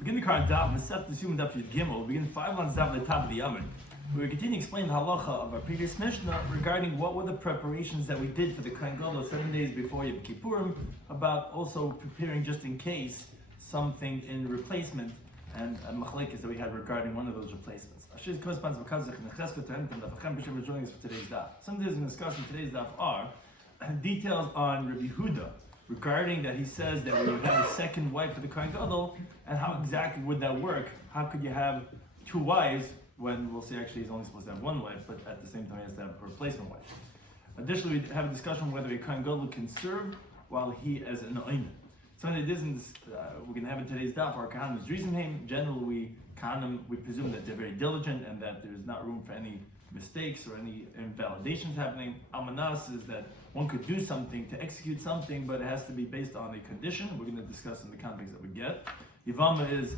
Begin the current Daf, Mesech Daf Yomi. Begin 5 lines down at the top of the Yomah. We continue to explain the halacha of our previous Mishnah regarding what were the preparations that we did for the Kohen Gadol 7 days before Yom Kippurim, about also preparing just in case something in replacement, and machlekes that we had regarding one of those replacements. Ashir corresponds to Kazakh and Chesed to Enten Daf. Hashem B'Shem joining us for today's Daf. Some things we're discussing today's Daf are details on Rabbi Huda regarding that he says that we would have a second wife for the Kohen Gadol, and how exactly would that work? How could you have two wives when we'll see actually he's only supposed to have one wife, but at the same time he has to have a replacement wife. Additionally, we have a discussion whether a Kohen Gadol can serve while he is an Oymen. Something that isn't, we're going to have in today's daf, our Kahanim is Rizimheim. Generally, we presume that they're very diligent and that there's not room for any mistakes or any invalidations happening. Almanas is that one could do something to execute something, but it has to be based on a condition. We're going to discuss in the context that we get. Yoma is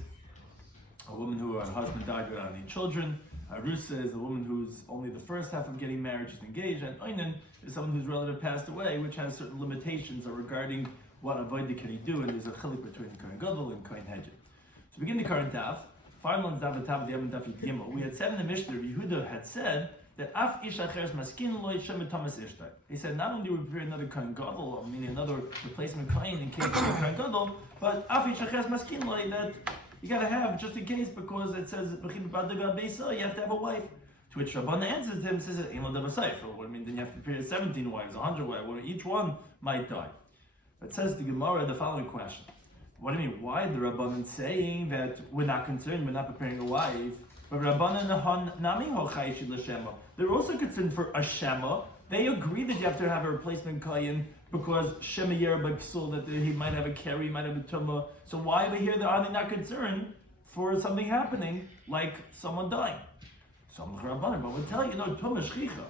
a woman who her husband died without any children. Arusa is a woman who's only the first half of getting married, she's engaged. And Oynen is someone whose relative passed away, which has certain limitations regarding what avodah can he do, and there's a chilik between Kohen Gadol and Kohen Hedger. So begin the current daf. 5 months down the top of the Daf Yomi. We had said in the Mishnah, Yehuda had said that Af Ish Acheres Maskin Lo Yishem Thomas Ishtai. He said not only do we prepare another Kohen Gadol, meaning another replacement Kohen in case of Kohen Gadol, but Af Ish Acheres Maskin Lo that you got to have just in case, because it says you have to have a wife. To which Rabban answers him, says, then you have to prepare 17 wives, 100 wives, where each one might die. It says the Gemara the following question. What do you mean? Why the Rabbanan saying that we're not concerned, we're not preparing a wife? But Rabbanan nami hochayishi l'shema. They're also concerned for a shema. They agree that you have to have a replacement kohen because shema yerba psul, that he might have a keri, he might have a tumah. So why over here are they not concerned for something happening like someone dying? So Rabbanan, but we'll tell you, tumah shchicha.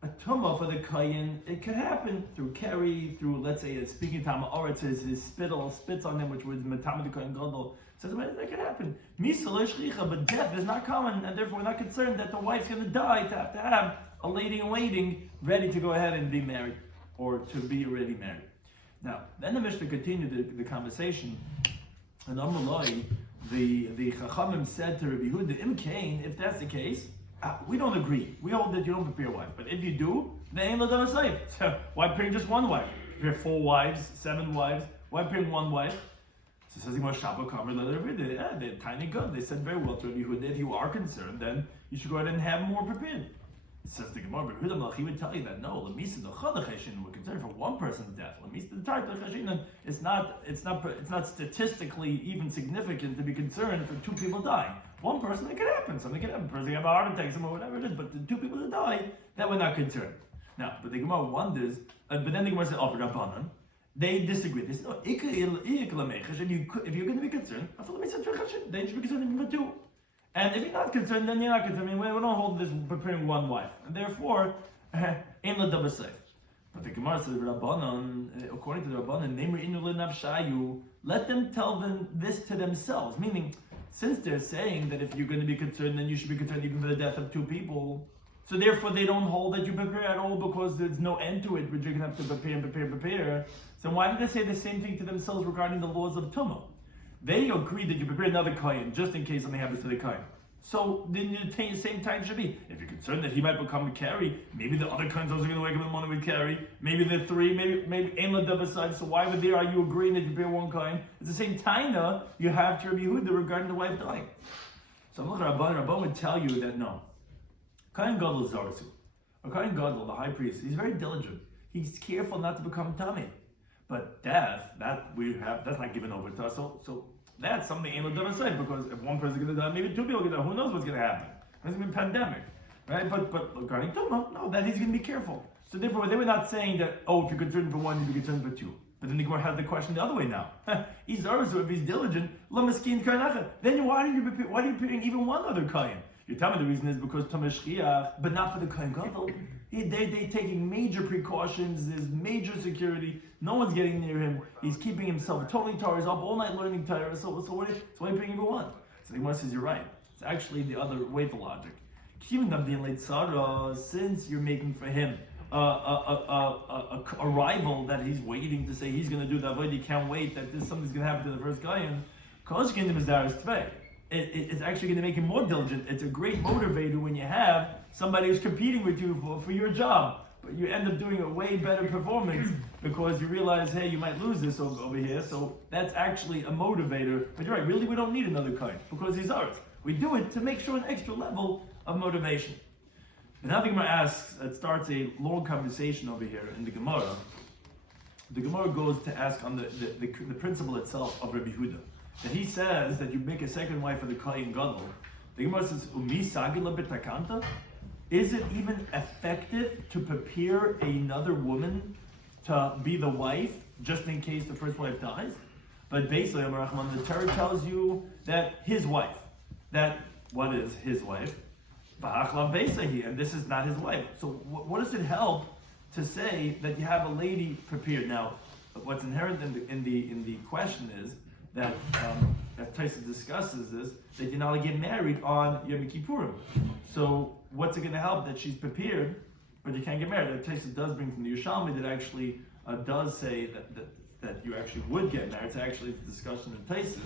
A tumah for the kohen, it could happen through keri, through, let's say, speaking to Oretz, his spits on them, which was matam the Kohen Gadol. Says that could happen. But death is not common, and therefore we're not concerned that the wife's going to die to have a lady in waiting ready to go ahead and be married, or to be already married. Now, then the Mishnah continued the conversation, and Amalai, the Chachamim said to Rabbi Huda, Im Kain, if that's the case, we don't agree. We hold that you don't prepare a wife. But if you do, then ain't let say. So why prepare just one wife? Prepare 4 wives, 7 wives. Why prepare one wife? So says they're tiny good. They said very well to Rabbi Yehuda, if you are concerned, then you should go ahead and have more prepared. It says the Gemara, but he would tell you that no, we're concerned for one person's death. It's not statistically even significant to be concerned for 2 people dying. One person, it could happen. Something could happen. A person could have a heart attack, or whatever it is. But the 2 people that died, that we're not concerned. Now, but the Gemara wonders. But then the Gemara says, "Oh, Rabbanan." They disagree. They say, "No, if you're going to be concerned, then you should be concerned even for 2. And if you're not concerned, then you're not concerned. I mean, we don't hold this preparing one wife, and therefore, ain't let double say." But the Gemara says, "Rabbanan, according to the Rabbanan, let them tell them this to themselves." Meaning, since they're saying that if you're going to be concerned, then you should be concerned even for the death of 2 people. So therefore, they don't hold that you prepare at all because there's no end to it, but you're going to have to prepare. So why did they say the same thing to themselves regarding the laws of Tumah? They agree that you prepare another kohen just in case something happens to the kohen. So then the same time should be, if you're concerned that he might become a carry, maybe the other kohen's also going to wake up in the morning with carry, maybe the 3, maybe Ein Ladava side. So why would are you agreeing that you prepare one kohen? It's the same time you have to Rabbi Yehuda regarding the wife dying. So Rabban would tell you that no. Kohen Gadol is Zarasu. A Kohen Gadol, the high priest, he's very diligent. He's careful not to become tummy. But death, that's not given over to us. So that's something Ein Ladava side, because if one person's going to die, maybe 2 people are going to die. Who knows what's going to happen? It's going to be a pandemic, right? But regarding Tumah, no, that he's going to be careful. So therefore, they were not saying that, if you're concerned for 1, you'd be concerned for 2. But then the Gemara has the question the other way now. He's Zarasu, if he's diligent, then why are you preparing even one other kohen? You tell me the reason is because Tumah Shchiach, but not for the Kohen Gadol. They're taking major precautions. There's major security. No one's getting near him. He's keeping himself totally Torah. He's up all night learning Torah. So why are you putting even one? So the Gemara says you're right. It's actually the other way the logic. Since you're making for him a rival that he's waiting to say he's going to do the avodah, he can't wait that something's going to happen to the first guy. It's actually going to make you more diligent. It's a great motivator when you have somebody who's competing with you for your job, but you end up doing a way better performance because you realize, hey, you might lose this over here. So that's actually a motivator. But you're right, really, we don't need another kind because he's ours. We do it to make sure an extra level of motivation. And now the Gemara asks, it starts a long conversation over here in the Gemara. The Gemara goes to ask on the principle itself of Rabbi Huda. That he says that you make a second wife for the Kohen Gadol. The Gemara says, Umi sagila betakanta? Is it even effective to prepare another woman to be the wife, just in case the first wife dies? But basically, the Torah tells you that his wife, that what is his wife? And this is not his wife. So what does it help to say that you have a lady prepared? Now, what's inherent in the question is that Taisa discusses is that you're not going to get married on Yom Kippurim. So what's it going to help that she's prepared, but you can't get married? That Taisa does bring from the Yerushalmi that actually does say that you actually would get married. So actually it's a discussion in Taisa's,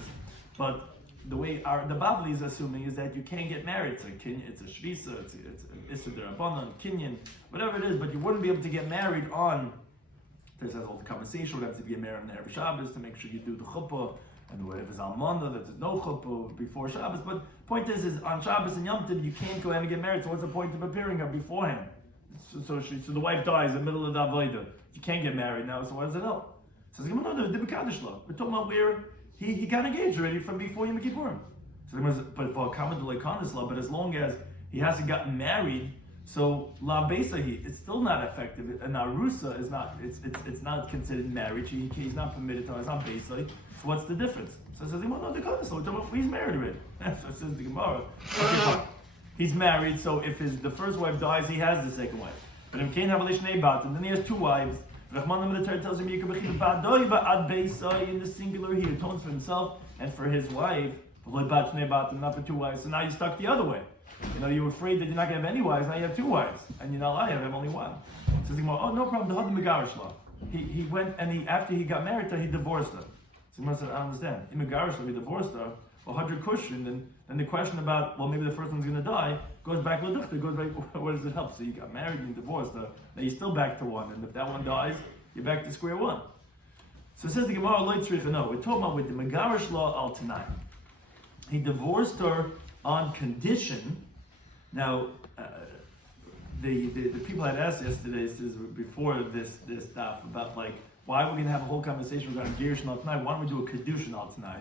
but the way the Bavli is assuming is that you can't get married. It's a shvisa, it's an issa derabanan, kinyan, whatever it is, but you wouldn't be able to get married on. There's that whole conversation would have to get married on the Erev Shabbos to make sure you do the chuppah, and if it's almana, that there's no chuppah before Shabbos. But point is on Shabbos and Yom Tov you can't go ahead and get married. So what's the point of preparing her beforehand? So the wife dies in the middle of the avodah. You can't get married now. So what does it help? So we're talking about where he got engaged already from before Yom Kippurim. So but for a common law, but as long as he hasn't gotten married, so la beisahi, it's still not effective. An arusa is not. It's not considered marriage. He's not permitted to. It's not beisahi. So what's the difference? So it says he's married already. So it says the Gemara. He's married. So if the first wife dies, he has the second wife. But if he can't have a relation about, and then he has two wives. Rahman the Torah tells him in the singular he atones for himself and for his wife, not for two wives. So now you're stuck the other way. You're afraid that you're not going to have any wives, now you have two wives. And you're not allowed to have only one. So he's like, no problem, the husband megarish law. He went and after he got married to her, he divorced her. So he said, I understand. In megarish law, he divorced her, or 100 cushion, then the question about, well, maybe the first one's going to die, goes back l'duchta, goes back, what does it help? So you got married and divorced her, now you're still back to one, and if that one dies, you're back to square one. So it says the Gemara, we're talking about with the megarish law al tanai. He divorced her on condition. Now, the people had asked yesterday, before this stuff, about why we're going to have a whole conversation regarding Girish al tanai. Why don't we do a kedushin al tanai?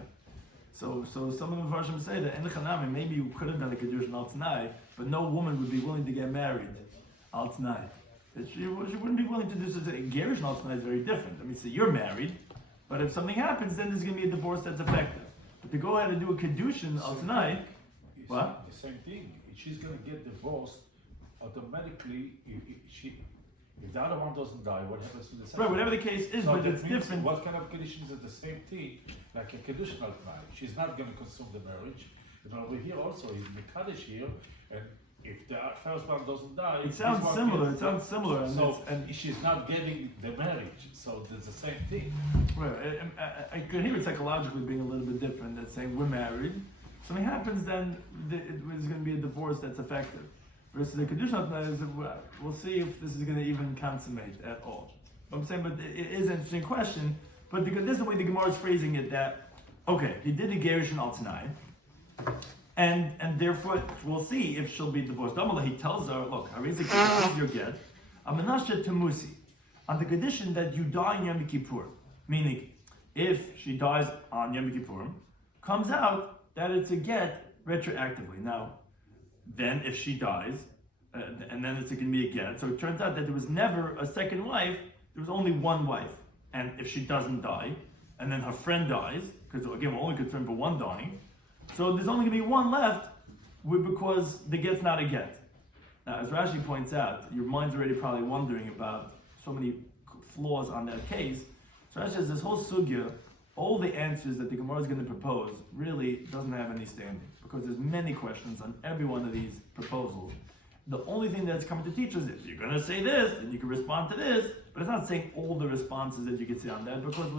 So some of the Mepharshim say that in the Chanami, maybe you could have done a kedushin al tanai, but no woman would be willing to get married al tanai. That she wouldn't be willing to do such a Girish al tanai is very different. I mean, so you're married, but if something happens, then there's going to be a divorce that's effective. But to go ahead and do a kedushin al tanai, what? The same thing. She's going to get divorced automatically. If the other one doesn't die, what happens to the second? Right, whatever the case is, so but it's different. What kind of conditions are the same thing? Like a kedushin al tanai. She's not going to consume the marriage. But over here also, he's mekadesh here, and if the first one doesn't die, it sounds similar. And she's not getting the marriage, so it's the same thing. Right, I could hear it psychologically being a little bit different. That's saying we're married. Something happens, then there's going to be a divorce that's effective. Versus the kedushin, we'll see if this is going to even consummate at all. But I'm saying, but it is an interesting question. But this is the way the Gemara is phrasing it. That okay, he did the gerushin al tanai, and therefore we'll see if she'll be divorced. He tells her, look, this is your get, amenashe temusi, on the condition that you die in Yom Kippur. Meaning, if she dies on Yom Kippur, comes out that it's a get retroactively. Now, then if she dies, and then it's going to be a get, so it turns out that there was never a second wife, there was only one wife. And if she doesn't die, and then her friend dies, because again, we're only concerned for one dying, so there's only going to be one left, because the get's not a get. Now, as Rashi points out, your mind's already probably wondering about so many flaws on that case. So Rashi says this whole sugya, all the answers that the Gemara is going to propose really doesn't have any standing, because there's many questions on every one of these proposals. The only thing that's coming to teach us is you're going to say this, and you can respond to this, but it's not saying all the responses that you can say on that, because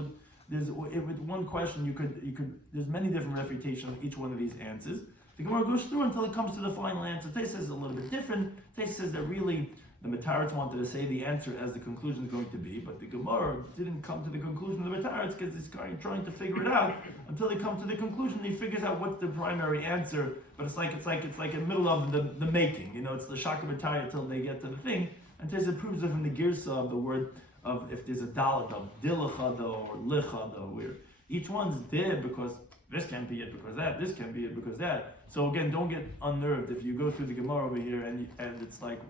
with one question you could there's many different refutations of each one of these answers. The Gemara goes through until it comes to the final answer. Tais says a little bit different. Tais says that really the Mataritz wanted to say the answer as the conclusion is going to be, but the Gemara didn't come to the conclusion of the Mataritz because he's trying to figure it out until he comes to the conclusion. He figures out what's the primary answer, but it's like in the middle of the making. It's the Shaka Mataritz until they get to the thing. And Tais proves it from the Girsa of the word of if there's a dalet of dilachada or lichada, where each one's there because this can't be it because that, this can't be it because that. So again, don't get unnerved if you go through the Gemara over here and it's like,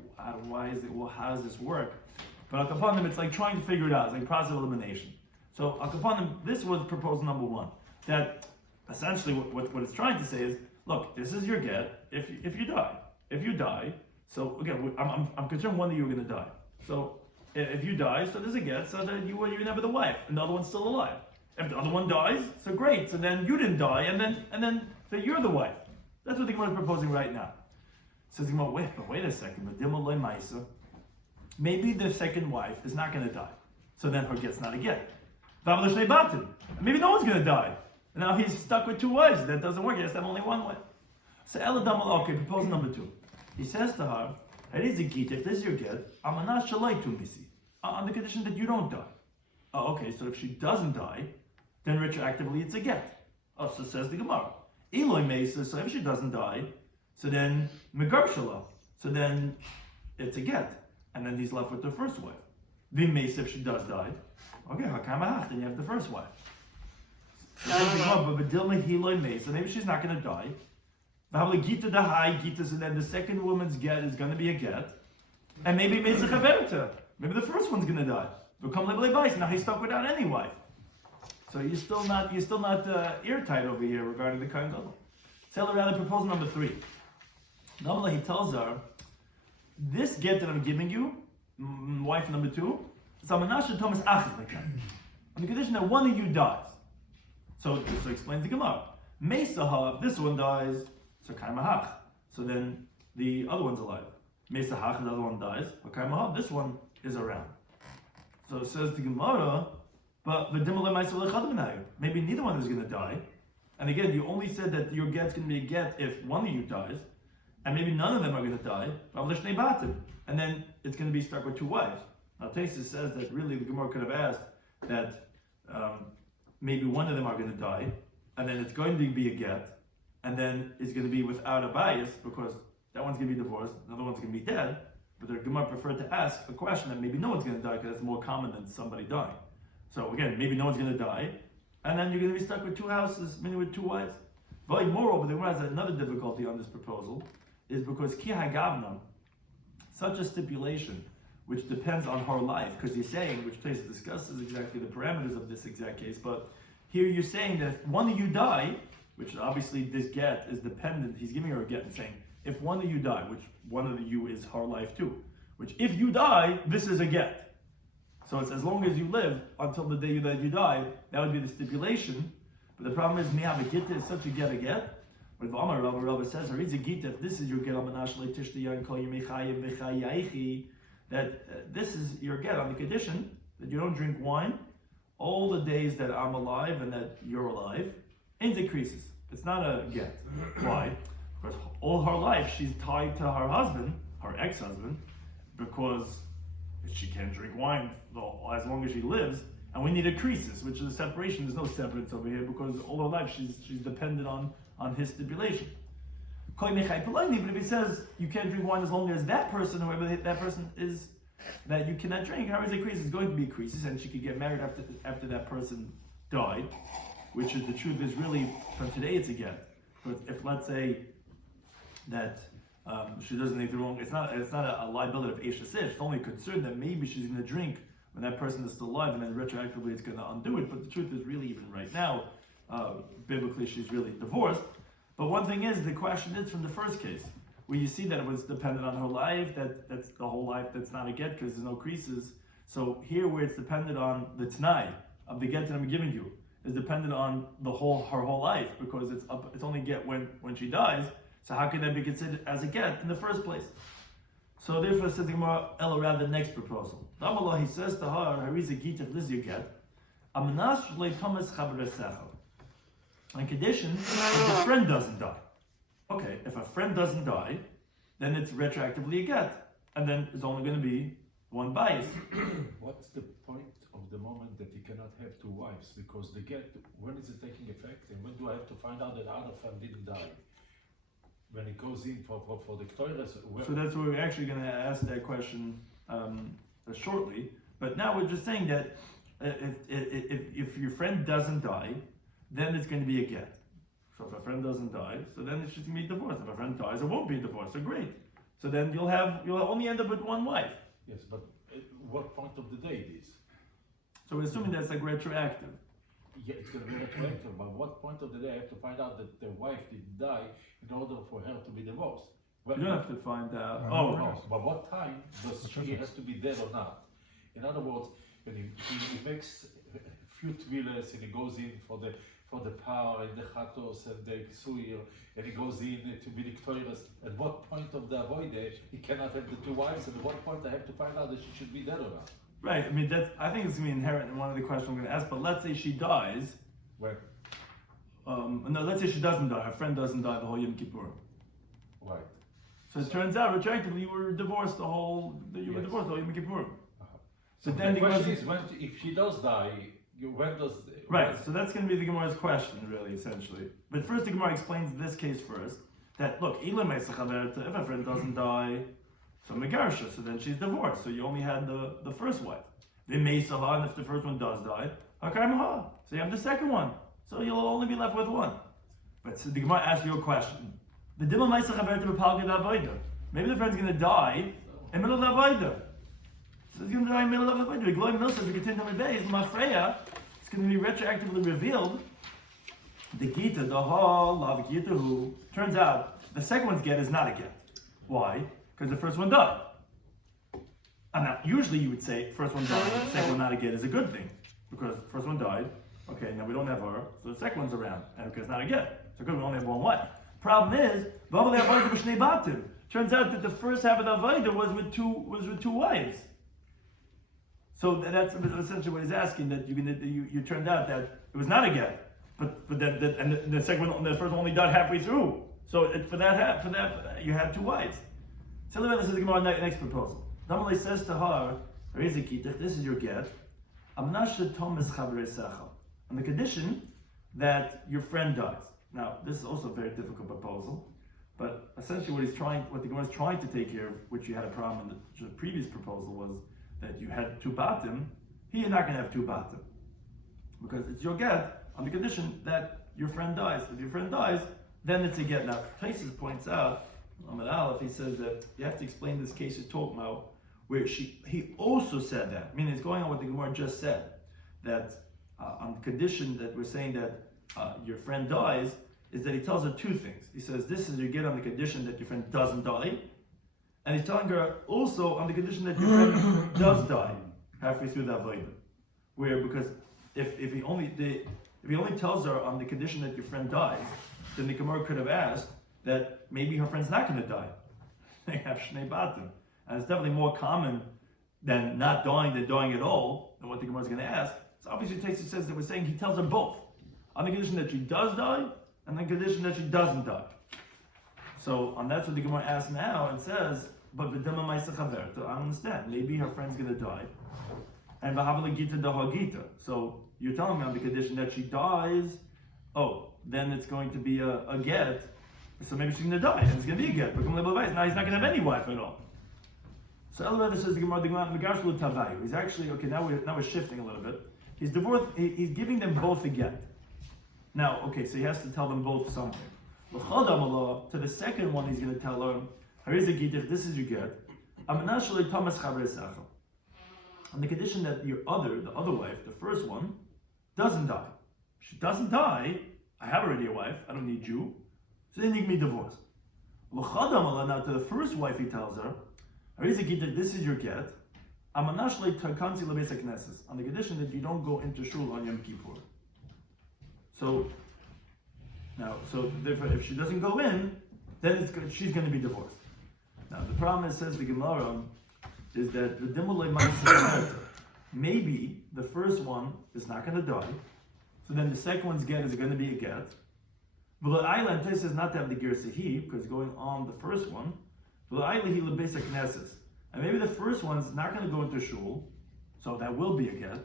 why is it? Well, how does this work? But Al Kapanim, it's like trying to figure it out. It's like process of elimination. So Al Kapanim, this was proposal number one. That essentially what it's trying to say is, look, this is your get. If you die. So again, I'm concerned one of you are going to die. So if you die, so there's a get. So that you're never the wife, and the other one's still alive. If the other one dies, so great. So then you didn't die, and then so you're the wife. That's what the Gemara is proposing right now. Says the Gemara, wait a second. Maybe the second wife is not going to die, so then her get's not a get. Maybe no one's going to die, and now he's stuck with two wives. That doesn't work. He has to have only one wife. So okay, proposal number two. He says to her, if this is your get, on the condition that you don't die. Oh, okay, so if she doesn't die, then retroactively it's a get. Oh, so says the Gemara. Eloi Mesa, so if she doesn't die, so then Megarshala, so then it's a get. And then he's left with the first wife. The Mesa, if she does die, okay, Hakamahach, then you have the first wife. But Dilma Eloi Mesa, maybe she's not going to die. Gita the high Gita, so then the second woman's get is going to be a get. And maybe Mesa Chaverta, maybe the first one's going to die. Become Lebele now he's stuck without any wife. So you're still not airtight over here regarding the Kohen Gadol. Tell her rather proposal number three. Normally he tells her, this get that I'm giving you, wife number two, on the condition that one of you dies. So explains the Gemara. Mesaha, if this one dies, so kaimahach. So then the other one's alive. Mesahach, the other one dies, but kaimahach, this one is around. So it says the Gemara, but maybe neither one is going to die. And again, you only said that your get's going to be a get if one of you dies, and maybe none of them are going to die. And then it's going to be stuck with two wives. Now Taisus says that really the Gemara could have asked that maybe one of them are going to die, and then it's going to be a get, and then it's going to be without a bias because that one's going to be divorced, another one's going to be dead. But the Gemara preferred to ask a question that maybe no one's going to die because that's more common than somebody dying. So again, maybe no one's going to die, and then you're going to be stuck with two houses, meaning with two wives. But moreover, the Gemara has another difficulty on this proposal, is because ki hagavna, such a stipulation, which depends on her life, because you're saying, which Taisus discusses exactly the parameters of this exact case, but here you're saying that if one of you die, which obviously this get is dependent, he's giving her a get and saying, if one of you die, which one of you is her life too, which if you die, this is a get. So it's as long as you live until the day that you die, that would be the stipulation. But the problem is, have a get is such a get. But if Amar Rabbi says, if this is your get, that this is your get on the condition that you don't drink wine all the days that I'm alive and that you're alive, and decreases. It's not a get. Why? Because all her life she's tied to her husband, her ex-husband, because she can't drink wine as long as she lives, and we need a crisis, which is a separation. There's no severance over here because all her life she's dependent on his stipulation. But if he says you can't drink wine as long as that person, whoever that person is, that you cannot drink, how is a crisis? It's going to be a crisis, and she could get married after that person died, which is the truth is really from today it's a get. But if let's say that she doesn't need the wrong, it's not a liability of Esha Seh. It's only a concern that maybe she's going to drink when that person is still alive, and then retroactively it's going to undo it. But the truth is really even right now, biblically she's really divorced. But one thing is, the question is from the first case, where you see that it was dependent on her life, that's the whole life, that's not a get because there's no creases. So here where it's dependent on the t'nai of the get that I'm giving you, is dependent on her whole life, because it's only get when she dies. So how can that be considered as a get in the first place? So therefore says the Gemara, rather the next proposal. He says to her, Hariza Gita, this is your get. Amnas shlei tamas chavresecha. On condition that the friend doesn't die. Okay, if a friend doesn't die, then it's retroactively a get, and then it's only going to be one bias. What's the point of the moment that you cannot have two wives? Because the get, when is it taking effect, and when do I have to find out that the other friend didn't die? When it goes in for the toilets. So that's what we're actually going to ask that question shortly. But now we're just saying that if your friend doesn't die, then it's going to be a get. So if a friend doesn't die, so then it's just going to be divorced. If a friend dies, it won't be a divorce. So great. So then you'll only end up with one wife. Yes, but at what point of the day it is? So we're assuming that's like retroactive. Yeah, it's going to be retroactive, but what point of the day I have to find out that the wife didn't die in order for her to be divorced? You don't have to find out. No, but what time does she has to be dead or not? In other words, when he makes a few twilas and he goes in for the power and the chatos and the shiur, and he goes in to be victorious, at what point of the avoide he cannot have the two wives, and at what point I have to find out that she should be dead or not? Right, I mean, I think it's going to be inherent in one of the questions I'm going to ask, but let's say she dies. When? No, let's say she doesn't die, her friend doesn't die the whole Yom Kippur. Right. So it turns out, retroactively, you were divorced the whole Yom Kippur. So then the question is, if she does die, when does... Right, so that's going to be the Gemara's question, really, essentially. But first, the Gemara explains this case first, that, look, if a friend doesn't die, so Megarsha, so then she's divorced, so you only had the first wife. And if the first one does die, so you have the second one, so you'll only be left with one. But so the Gemara asks you a question. Maybe the friend's going to die in the middle of the Avodah. So he's going to die in the middle of the Avodah. Glory Mill says, it's going to be retroactively revealed. The Gita, the whole of Gita, who turns out the second one's get is not a get. Why? Because the first one died. And now, usually you would say, first one died, the second one not a get is a good thing. Because the first one died, okay, now we don't have her, so the second one's around, and because it's not a get. So good, we only have one wife. Problem is, turns out that the first half of the Avodah was with two wives. So that's essentially what he's asking, that you turned out that it was not a get, but and the second one, the first one only died halfway through. So for that you had two wives. So this is the Gemara next proposal. Damalei says to her, this is your get. On the condition that your friend dies. Now, this is also a very difficult proposal, but essentially what the Gemara is trying to take care of, which you had a problem in the previous proposal, was that you had two batim. Here you're not going to have two batim, because it's your get on the condition that your friend dies. If your friend dies, then it's a get. Now, Taisus points out, Ahmed Aleph, he says that you have to explain this case you're talking about, where he also said that, meaning it's going on what the Gemara just said, that on the condition that we're saying that your friend dies, is that he tells her two things. He says, this is your get on the condition that your friend doesn't die, and he's telling her also on the condition that your friend does die halfway through the Avodah. Where, because if he only tells her on the condition that your friend dies, then the Gemara could have asked that maybe her friend's not going to die. They have shnei batim. And it's definitely more common than not dying than dying at all, than what the Gemara is going to ask. So obviously Taisus says that we're saying he tells her both. On the condition that she does die, and the condition that she doesn't die. So that's what the Gemara asks now, and says, but v'dema ma'aseh chaverta, I understand, maybe her friend's going to die. And v'havale gita da gita. So you're telling me on the condition that she dies, then it's going to be a get, so maybe she's going to die, and it's going to be a get. Now he's not going to have any wife at all. So Eleveder says the Gemara, he's actually, okay, now we're shifting a little bit. He's divorced, he's giving them both a get. Now, okay, so he has to tell them both something. To the second one, he's going to tell her, this is your get. On the condition that the other wife, the first one, doesn't die. If she doesn't die, I have already a wife, I don't need you, so then you can be divorced. Now to the first wife, he tells her, this is your get. On the condition that you don't go into shul on Yom Kippur. So therefore, if she doesn't go in, then she's going to be divorced. Now the problem is, says the Gemara, is that the dimulei ma'aseh maybe the first one is not going to die, so then the second one's get is going to be a get. V'lo ayla, and says not to have the girsahi, because going on the first one, v'lo ayla he lebesa knesses. And maybe the first one's not going to go into shul, so that will be a get.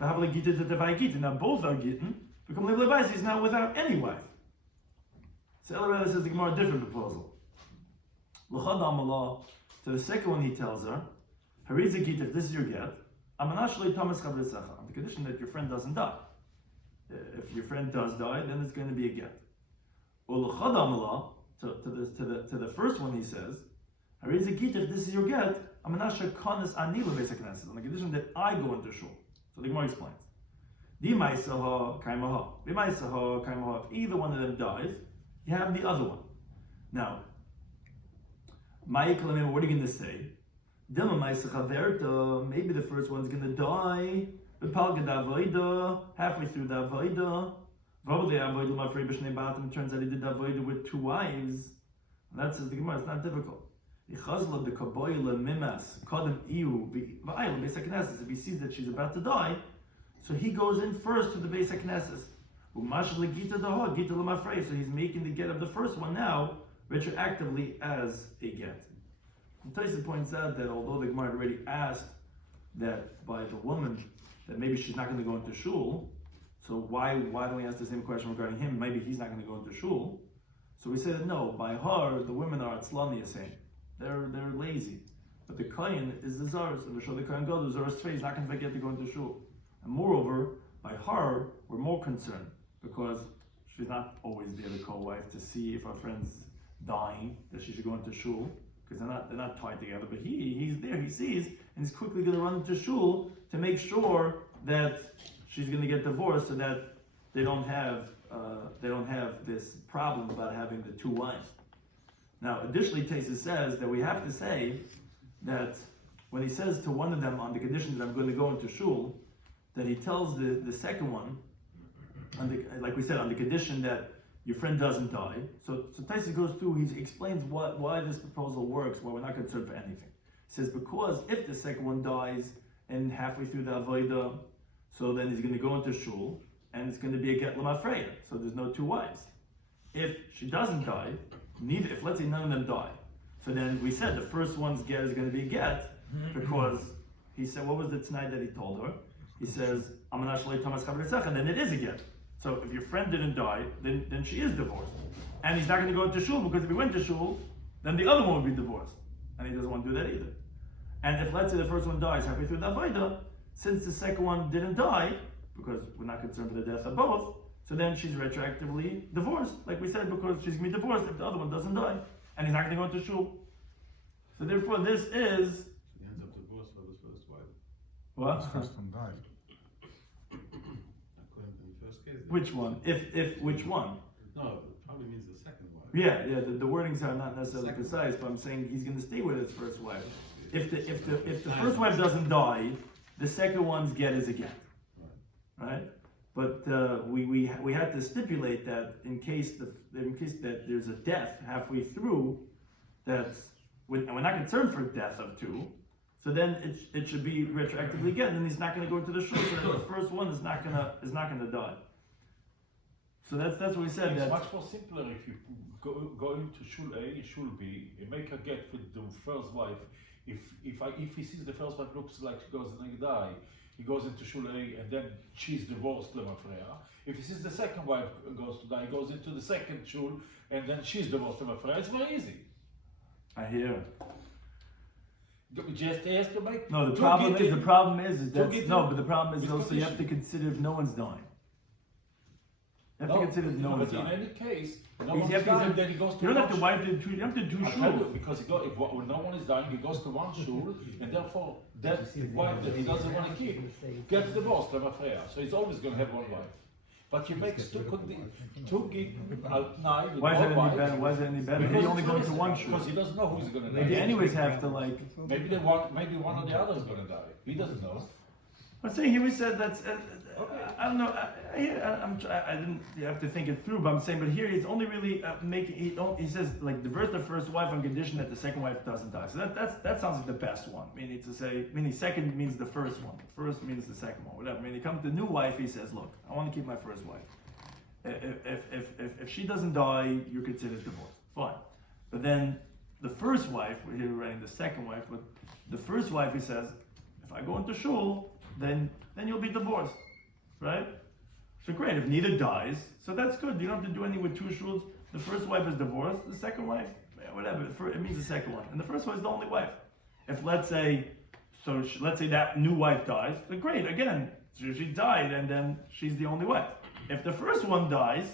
Now both are gittin, become lebelebais, he's now without any wife. So Elorella says the Gemara a different proposal. To the second one he tells her, Hariza git, if this is your get, on the condition that your friend doesn't die. If your friend does die, then it's going to be a get. To the first one he says, Hariza git, if this is your get, on the condition that I go into shul. So the Gemara explains. If either one of them dies, you have the other one. Now, what are you going to say? Maybe the first one's going to die halfway through the avodah. It turns out he did the avodah with two wives. And that says the Gemara, it's not difficult. If he sees that she's about to die, so he goes in first to the Beis HaKnesses. So he's making the get of the first one now retroactively as a get. And Taisa points out that although the Gemara already asked that by the woman that maybe she's not going to go into shul, so why don't we ask the same question regarding him? Maybe he's not going to go into shul. So we say that no, by her the women are atzlani saying they're lazy, but the kohen is the zars, and the kohen god the zars is not going to forget to go into shul. And moreover, by her we're more concerned because she's not always there, the co-wife, to see if our friend's dying, that she should go into shul, because they're not tied together. But he's there, he sees, and he's quickly going to run into shul to make sure that she's going to get divorced, so that they don't have this problem about having the two wives. Now, additionally, Taisa says that we have to say that when he says to one of them on the condition that I'm going to go into shul, that he tells the second one, like we said, on the condition that your friend doesn't die. So Taisa goes through, he explains why this proposal works, why we're not concerned for anything. He says because if the second one dies and halfway through the avodah, so then he's going to go into shul, and it's going to be a get l'mafreya, so there's no two wives. If she doesn't die, if let's say none of them die, so then we said the first one's get is going to be a get, because he said, what was the tonight that he told her? He says, and then it is a get. So if your friend didn't die, then she is divorced. And he's not going to go into shul, because if he went to shul, then the other one would be divorced. And he doesn't want to do that either. And if let's say the first one dies halfway through the avodah, since the second one didn't die, because we're not concerned for the death of both, so then she's retroactively divorced, like we said, because she's going to be divorced if the other one doesn't die. And he's not going to go into shul. So therefore this is... He ends up divorced for his first wife. What? His first one died. According to the first case. Which one? If which one? No, it probably means the second wife. Yeah, the wordings are not necessarily precise, but I'm saying he's going to stay with his first wife. If the first wife doesn't die, the second one's get is a get, right? But we had to stipulate that in case that there's a death halfway through, and we're not concerned for death of two, so then it should be retroactively get, and then he's not going to go into the shul, so that the first one is not gonna die. So that's what we said. It's much more simpler if you go into shul A, shul B, you make a get with the first wife. If he sees the first wife looks like she goes and die, he goes into shul A and then she's divorced lemafreya. If he sees the second wife goes to die, he goes into the second shul and then she's divorced lemafreya. It's very easy. I hear. Just has to make. No, the problem is that no, but the problem is also you have to consider if no one's dying. You have to consider if no one's dying. But in any case, no one's dying, then he goes to you don't have to wipe the two. You have to do shul. Because when no one is dying, he goes to one shul, and therefore that wife that he doesn't want to keep gets divorced, lemafreya. So he's always going to have one wife. But you make two gig at night. Why is that any better? Why is that any better? He only goes to one shul. Because he doesn't know who's going to die. They anyways have to like. Maybe one or the other is going to die. He doesn't know. I'm saying here we said that's. I don't know. I didn't have to think it through, but I'm saying, but here he's only really making. He says like divorce the first wife on condition that the second wife doesn't die. So that sounds like the best one. Meaning second means the first one. First means the second one. Whatever. He comes to the new wife. He says, look, I want to keep my first wife. If she doesn't die, you're considered divorced. Fine. But then the first wife, we're here writing the second wife, but the first wife, he says, if I go into shul, then you'll be divorced. Right? So great, if neither dies, so that's good. You don't have to do anything with two shuls. The first wife is divorced, the second wife, whatever, it means the second one. And the first one is the only wife. If let's say that new wife dies, then great, again, she died and then she's the only wife. If the first one dies,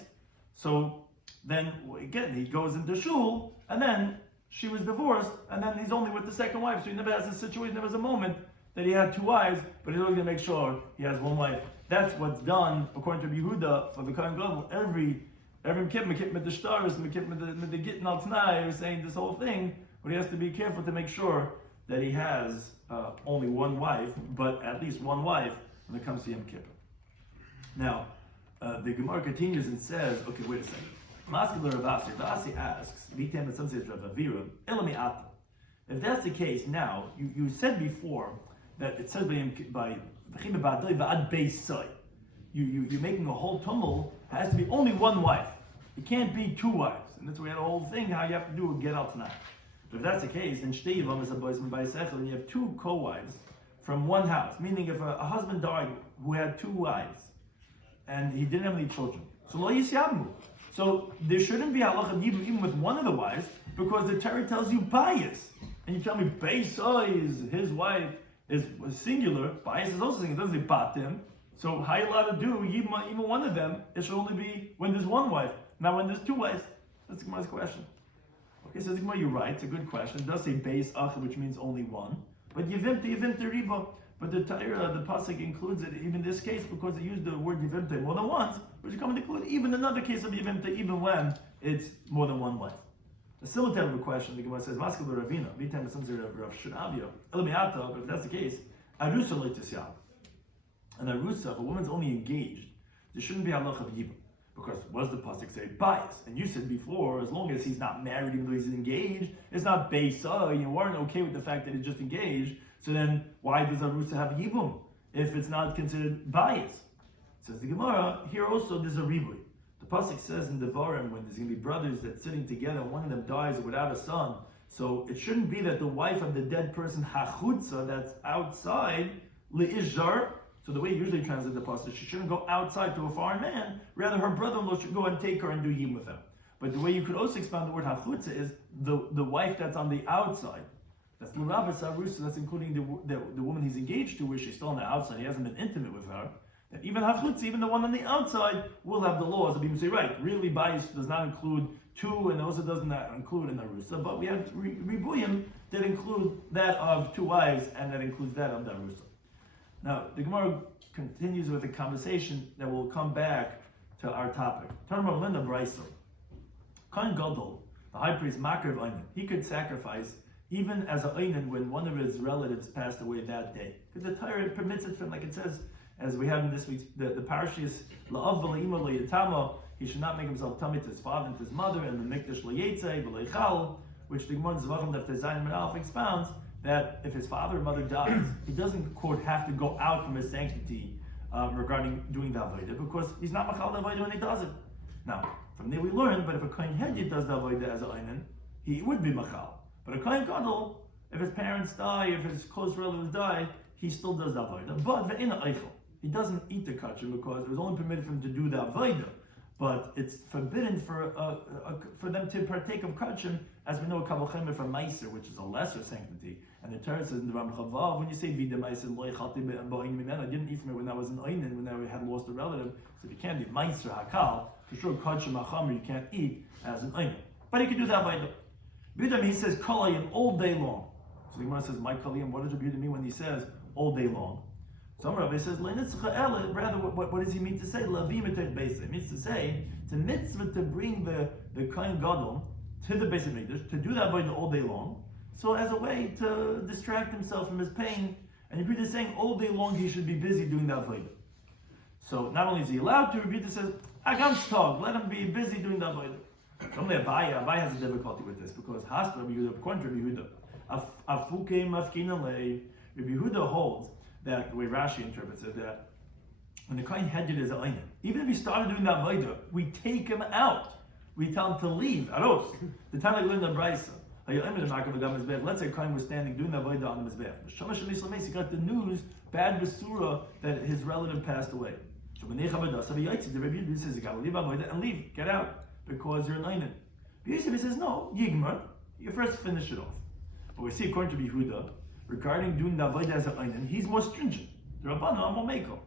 so then again, he goes into shul, and then she was divorced, and then he's only with the second wife. So he never has a situation, never has a moment that he had two wives, but he's always going to make sure he has one wife. That's what's done, according to Yehuda, for the Kohen Gadol. Every Mekip with the Shtaris, Mekip with the Gittin al Tnai, is saying this whole thing, but he has to be careful to make sure that he has only one wife, but at least one wife when it comes to Yom Kippur. Now, the Gemara continues and says, okay, wait a second. Mascular Ravasi, Ravasi asks, Vitem and some say Rav Avira, Elami Ata. If that's the case, now, you said before that it says by you're making a whole tumble, has to be only one wife. It can't be two wives. And that's why we had a whole thing, how you have to do a get out tonight. But if that's the case, then and you have two co-wives from one house. Meaning if a husband died who had two wives, and he didn't have any children, so there shouldn't be halacha even with one of the wives, because the Torah tells you bias. And you tell me Beisai, his wife, is singular, bias is also singular, it doesn't say batim. So how are you allowed to do even one of them? It should only be when there's one wife. Now when there's two wives, that's Gemara's question. Okay, says Gemara, you're right, it's a good question. It does say beis achar, which means only one. But yivimta riba. But the Torah, the pasuk includes it even in this case because they used the word yivimta more than once, which is coming to include even another case of yivimta, even when it's more than one wife. A similar type of a question, the Gemara says, Maskel Ravina, Vitam some Rav Shanavia, Elamiata, but if that's the case, Arusa Leitisya. And Arusa, if a woman's only engaged, there shouldn't be halacha of Yibam. Because what does the pasuk say? Bias. And you said before, as long as he's not married, even though he's engaged, it's not Beisa, you weren't okay with the fact that he's just engaged, so then why does Arusa have Yibam if it's not considered bias? Says the Gemara, here also there's a ribui. The pasuk says in Devarim when there's going to be brothers that's sitting together and one of them dies without a son, so it shouldn't be that the wife of the dead person hachutza that's outside leizhar. So the way you usually translate the pasuk, she shouldn't go outside to a foreign man. Rather, her brother-in-law should go and take her and do yim with her. But the way you could also expound the word hachutza is the wife that's on the outside. That's l'rabas arusa. That's including the woman he's engaged to, where she's still on the outside. He hasn't been intimate with her. That even hachutz, even the one on the outside, will have the laws. The people say, right, really bias does not include two, and also does not include an arusa. But we have ribuyim that include that of two wives, and that includes that of the arusa. Now, the Gemara continues with a conversation that will come back to our topic. Tarma Linda Braiso. Kohen Gadol, the high priest, Makar of Einan, he could sacrifice even as a Einan when one of his relatives passed away that day. Because the Torah permits it for him, like it says, as we have in this week's, the parashas, La'av v'la'ima la'yatama, he should not make himself tummy to his father and to his mother, and the mikdash la'yetzei v'la'yichal, which the Gemara Zvachim Daf Zayin Menalef expounds, that if his father or mother dies, he doesn't, quote, have to go out from his sanctity regarding doing the Avodah, because he's not machal the Avodah when he does it. Now, from there we learn, but if a Kohen Hedjit does the Avodah as a Einan, he would be machal. But a Kohen Gadol, if his parents die, if his close relatives die, he still does the Avodah. But ve'ina eichel, he doesn't eat the kachim because it was only permitted for him to do the Avodah. But it's forbidden for them to partake of kachim, as we know, kavalchemer from meiser, which is a lesser sanctity. And the Torah says in the Ram Chavav, when you say vida meiser lo yechalti ba'in mimena, I didn't eat from it when I was in Einan, when I had lost a relative. So you can't do meiser hakal. For sure, kachim achamer you can't eat as an Einan. But he could do that by the Bidam. He says kolayim all day long. So the Gemara says, my kolayim. What does Rabbi mean when he says all day long? Some Rabbi says, rather, what does he mean to say? It means to say, it's a mitzvah to bring the Kohen Gadol to the Beis Hamikdash, to do that all day long, so as a way to distract himself from his pain And Rabbi Yehuda is saying all day long he should be busy doing the avodah. So not only is he allowed to, Rabbi Yehuda says, Agams tog, let him be busy doing the avodah. Only Abaye has a difficulty with this because Haspa Rabbi Yehuda, according to Rabbi Yehuda, Afuke Mafkinale, Rabbi Yehuda holds that the way Rashi interprets it, that when the kohen hedged is a even if he started doing that avodah, we take him out. We tell him to leave. Aros. The time I learned the brayso. Let's say kohen was standing doing the avodah on the mizbech. He got the news, bad basura, that his relative passed away. So the Rebbe says you gotta leave avodah and leave, get out, because you're an einan. He says no, yigmar. You first finish it off. But we see according to Yehuda, regarding doing the avodah as an einan, he's more stringent. The Rabbanu Amol Meiko.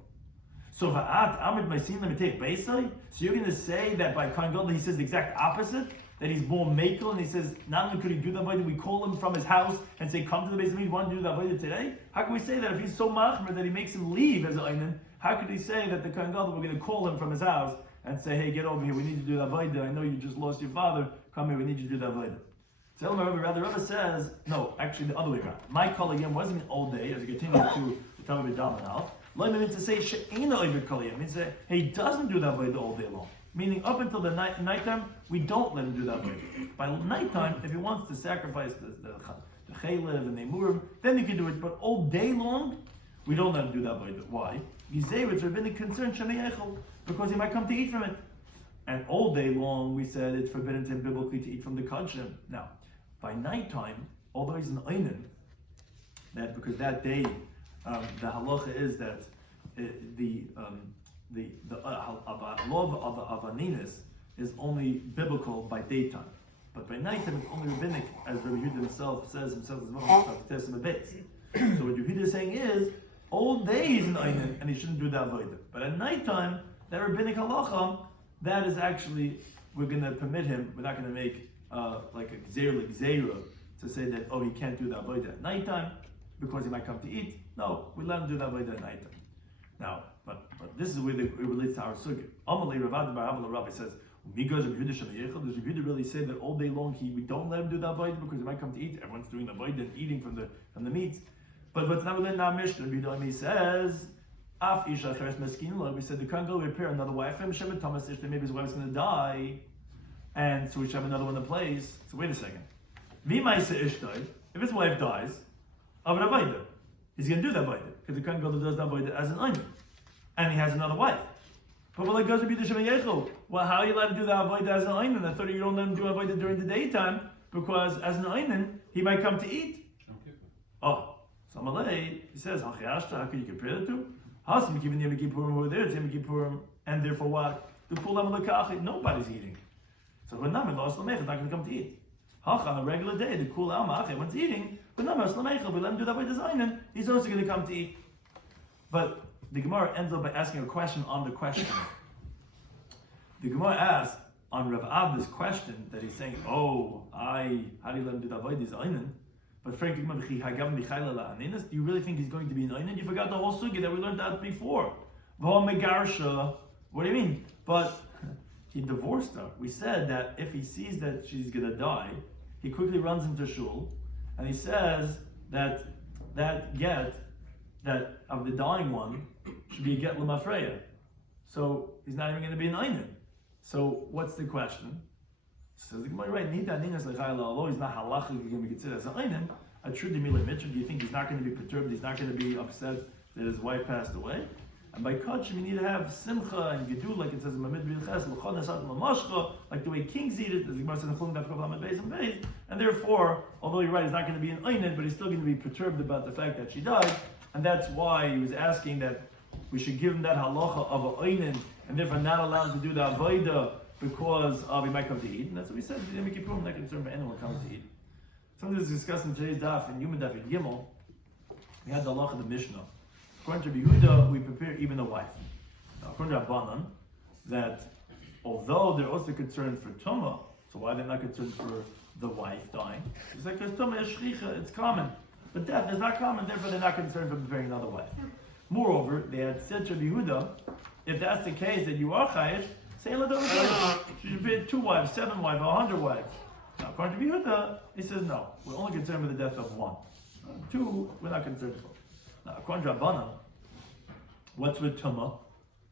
So va'at amid ma'asim lemitech beisai. So you're going to say that by Kohen Gadol he says the exact opposite, that he's more mekel, and he says not only could he do the avodah, we call him from his house and say come to the base of me, you want to do the avodah today? How can we say that if he's so machmer that he makes him leave as an einan? How could he say that the Kohen Gadol we're going to call him from his house and say, hey, get over here, we need to do the avodah. I know you just lost your father. Come here, we need you to do the avodah. So the Rebbe says no, actually the other way around. My call again wasn't an all day as we continue to talk about Daman. Lo means to say she'ena over koliyam. Means that he doesn't do that avodah all day long. Meaning up until the nighttime, we don't let him do that avodah. By nighttime, if he wants to sacrifice the chaylev and the emurim, then he can do it. But all day long, we don't let him do that avodah. Why? It's rabbinic concern because he might come to eat from it. And all day long, we said it's forbidden to him biblically to eat from the kachim. Now, by nighttime, although he's an einan, that because that day. The halacha is that the law of aninis is only biblical by daytime, but by nighttime it's only rabbinic, as Rabbi Yehuda himself says as well. So what Yehuda is saying is all day he's an einan and he shouldn't do the avodah, but at nighttime that rabbinic halacha that is actually we're going to permit him. We're not going to make like a gzeira to say that he can't do the avodah at nighttime because he might come to eat. No, we let him do that avodah at nighttime. Now, but this is where it relates to our sugya. Amalei Ravad Bar Abba Rabbi says, does Rabbi Yehuda really say that all day long we don't let him do the avodah because he might come to eat? Everyone's doing the avodah and eating from the meats. But what's not within our Mishnah, Rabbi Shloimy says, Af Isha Cheres Meskin. We said the Kohen will repair another wife. Maybe his wife's going to die, and so we should have another one in place. So wait a second. If his wife dies, he's going to do that avodah because the Kohen Gadol does that avodah as an einan, and he has another wife. But when it goes to be the Shema Yechel, well, how are you allowed to do that avodah as an einan? I thought you don't let him do avodah during the daytime because as an einan he might come to eat. Oh, so Amalei, he says, how could you compare the two? Hasim giving Yom Kippurim over there, it's Yom Kippurim, and therefore what? The Kulam L'Kachi, nobody's eating. So when Naman lost Lamech, is not going to come to eat. Hach on a regular day, the Kulam L'Kachi, one's eating. But no, we let him do that by design, he's also going to come to eat. But the Gemara ends up by asking a question on the question. The Gemara asks on Rav Abba's question that he's saying, how do you let him do that by design? But frankly, do you really think he's going to be an einan? You forgot the whole sugya that we learned out before. What do you mean? But he divorced her. We said that if he sees that she's going to die, he quickly runs into shul, and he says that get that of the dying one should be a get l'mafreya. So he's not even going to be an einan. So what's the question? Says the Gemara, right? He's not halachically going to be considered as an einan. A true demilei mitra. Do you think he's not going to be perturbed? He's not going to be upset that his wife passed away? And by kachim, you need to have simcha and gedul, like it says in Mamid B'Yiches, like the way kings eat it, as the Gemara says in Chulin Daf Kaf Lamed Beis and Beis. And therefore, although you're right, he's not going to be an einan, but he's still going to be perturbed about the fact that she died. And that's why he was asking that we should give him that halacha of an einan, and therefore not allow him to do the avodah because he might come to eat. And that's what we said. Yom Kippur, I'm not concerned about anyone coming to eat. Something that's discussed in today's daf, in Yoma Daf Yomi, we had the halacha of the Mishnah. According to Yehuda, we prepare even a wife. Now, according to Rabbanan, that although they're also concerned for Tumah, so why they're not concerned for the wife dying? It's like because Tumah is shchicha, it's common. But death is not common, therefore they're not concerned for preparing another wife. Moreover, they had said to Yehuda, if that's the case, that you are chayish, say you should prepare 2 wives, 7 wives, 100 wives. Now, according to Yehuda, he says no. We're only concerned with the death of 1. 2, we're not concerned for. Now, according to Rabbanan, what's with Tumah?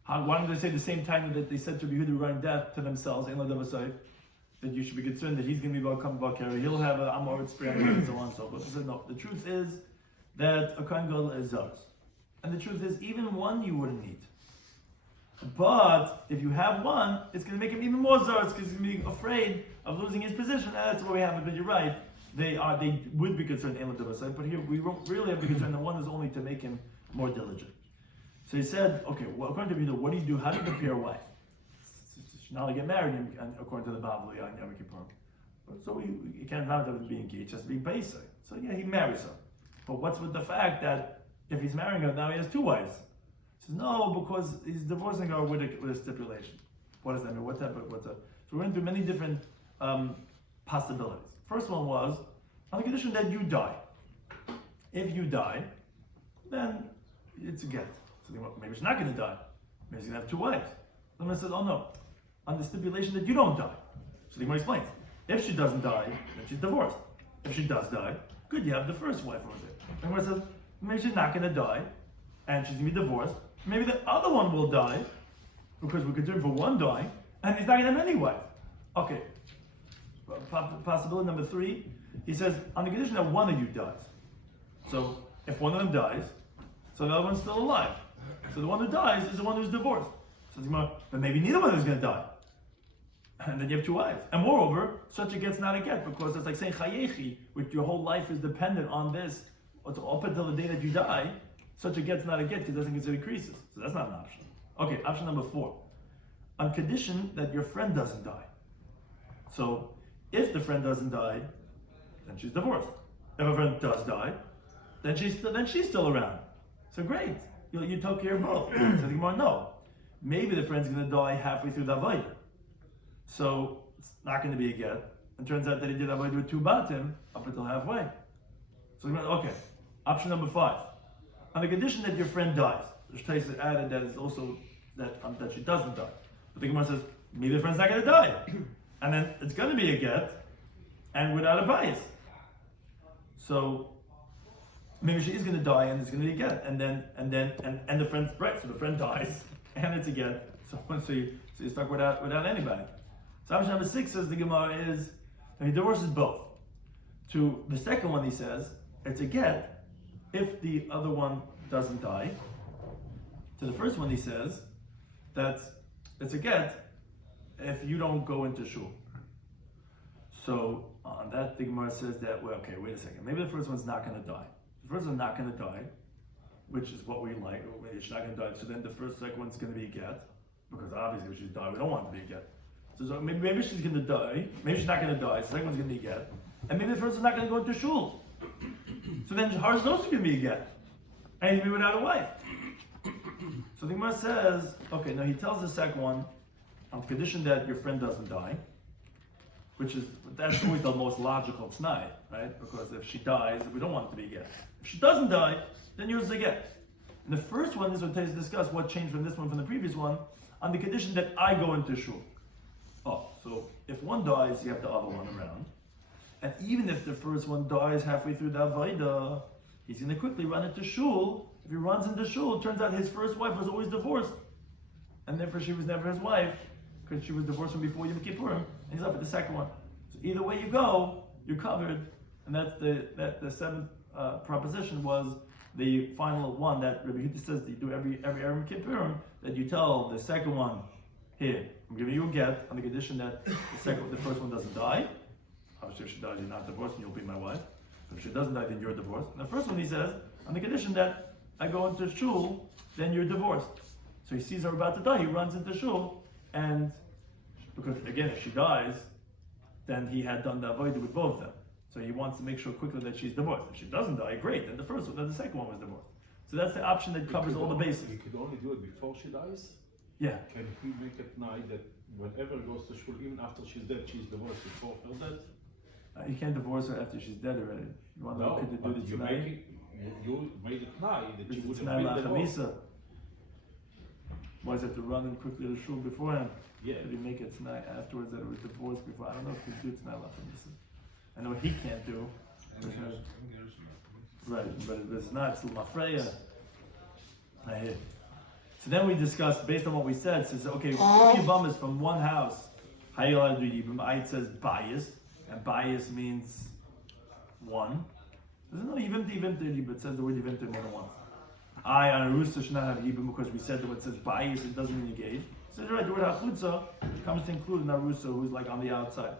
Why don't they say the same time that they said to Yehuda regarding death to themselves, that you should be concerned that he's going to be come Bakari, he'll have a Amor Tzpri, and so on and so forth. They said, no, the truth is that a Kohen Gadol is Zaz. And the truth is, even one you wouldn't need. But if you have one, it's going to make him even more Zaz because he's going to be afraid of losing his position. And that's why we have it. But you're right, they would be concerned, but here we really have to be concerned that one is only to make him more diligent. So he said, okay, well, according to Yehuda, what do you do? How do you prepare a wife? She's not to get married, according to the Bible, on Yom Kippur. So you can't have to be engaged, has to be basic. So yeah, he marries her. But what's with the fact that if he's marrying her, now he has two wives? He says, no, because he's divorcing her with a stipulation. What does that mean? What's that? So we're into many different possibilities. First one was, on the condition that you die. If you die, then it's a get. So maybe she's not going to die. Maybe she's going to have two wives. The Gemara says, oh no, on the stipulation that you don't die. So the Gemara explains, if she doesn't die, then she's divorced. If she does die, good, you have the first wife over there. The Gemara says, maybe she's not going to die, and she's going to be divorced. Maybe the other one will die, because we're concerned for one dying, and he's not going to have any wife. Okay. Possibility number 3, he says, on the condition that one of you dies. So, if one of them dies, so the other one's still alive. So the one who dies is the one who's divorced. So but maybe neither one is going to die. And then you have two wives. And moreover, such a get's not a get, because it's like saying chayechi, which your whole life is dependent on this, up until the day that you die, such a get's not a get because it doesn't consider creases. So that's not an option. Okay, option number 4. On condition that your friend doesn't die. So, if the friend doesn't die, then she's divorced. If a friend does die, then she's still around. So great, you took care of both. So the Gemara, no. Maybe the friend's going to die halfway through the avodah. So it's not going to be a get. It turns out that he did avodah with 2 batim up until halfway. So the Gemara, okay, option number 5. On the condition that your friend dies, there's Taisa added that is also that she doesn't die. But the Gemara says, maybe the friend's not going to die. And then it's going to be a get, and without a bias. So maybe she is going to die, and it's going to be a get, and the friend's right. So the friend dies, and it's a get. So you're stuck without anybody. So option number 6 says the Gemara is he divorces both. To the second one, he says it's a get if the other one doesn't die. To the first one, he says that it's a get if you don't go into shul. So on that, the Gemara says that, well, okay, wait a second. Maybe the first one's not going to die. The first one's not going to die, which is what we like. Maybe she's not going to die. So then the second one's going to be a get, because obviously if she's died, we don't want it to be a get. So maybe she's going to die. Maybe she's not going to die. The second one's going to be a get, and maybe the first one's not going to go into shul. So then hers is also going to be a get, and he's going to be without a wife. So the Gemara says, okay, now he tells the second one, on the condition that your friend doesn't die, that's always the most logical t'nai, right? Because if she dies, we don't want it to be a get. If she doesn't die, then yours is a get. And the first one is what Tess discussed, what changed from this one from the previous one, on the condition that I go into shul. Oh, so if one dies, you have the other one around. And even if the first one dies halfway through the avodah, he's going to quickly run into shul. If he runs into shul, it turns out his first wife was always divorced. And therefore she was never his wife, because she was divorced from before Yom Kippurim, and he's up at the second one. So either way you go, you're covered. And that's the seventh proposition was the final one that Rabbi Shloimy says that you do every Yom Kippurim, that you tell the second one, here, I'm giving you a get on the condition that the first one doesn't die. Obviously if she dies, you're not divorced and you'll be my wife. If she doesn't die, then you're divorced. And the first one he says, on the condition that I go into shul, then you're divorced. So he sees her about to die, he runs into shul, and because again, if she dies, then he had done the avodah with both of them. So he wants to make sure quickly that she's divorced. If she doesn't die, great, then the second one was divorced. So that's the option that covers all the bases. He could only do it before she dies? Yeah. Can he make it night that whenever he goes to shul, even after she's dead, she's divorced before her death? You can't divorce her after she's dead already. You want no, to do the tonight? You made it night that she wouldn't be be divorced. Why does he have to run in quickly to shul beforehand? Yeah. Did he make it tonight afterwards that it was divorced before? I don't know if he could do tonight lachamisa. I know what he can't do. Right, but it's not, it's Mafreya. I hear. So then we discussed, based on what we said, says, okay, two Yibam is from one house. How you allowed to do Yibam? It says bias, and bias means one. There's no Yibam, but it says the word Yibam more than once. I on a rooster should not have Yibam because we said that when it says bias, it doesn't mean engage. So you're right, the word Hachutza comes to include an Arusa who's like on the outside.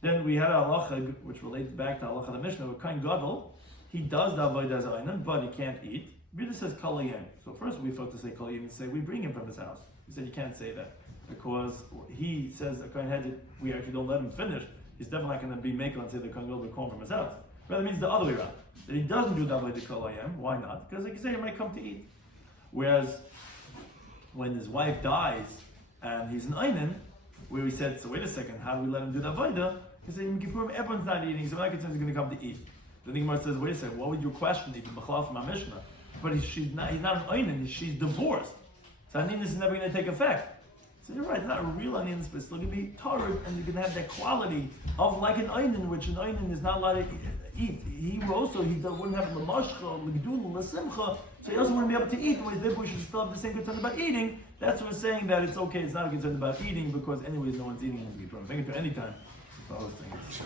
Then we had a halacha, which relates back to halacha the Mishnah, with Kain Gadol. He does the avodah as einan, but he can't eat. Bida says kalayim. So first we thought to say kalayim and say we bring him from his house. He said you can't say that because he says a Kain had it. We actually don't let him finish. He's definitely not going to be making and say the Kain Gadol will call him from his house. But that means the other way around. That he doesn't do the avodah kalayim. Why not? Because like you say, he might come to eat. Whereas when his wife dies and he's an einan, where we said, so wait a second, how do we let him do the avodah? He said, everyone's not eating, so I'm not concerned he's going to come to eat. The Gemara says, wait a second, what would you question even B'chalal from our Mishnah? But he's not an einan, she's divorced. So aninus is never going to take effect. So you're right, it's not a real aninus, but it's still going to be torrid, and you can have that quality of like an einan, which an einan is not allowed to eat. He wouldn't have l'mashcha, l'gdul, l'simcha, so he also wouldn't be able to eat, therefore we should still have the same concern about eating. That's what we're saying, that it's okay, it's not a concern about eating, because anyways no one's eating in the Yibam. Bring it to any time. Things.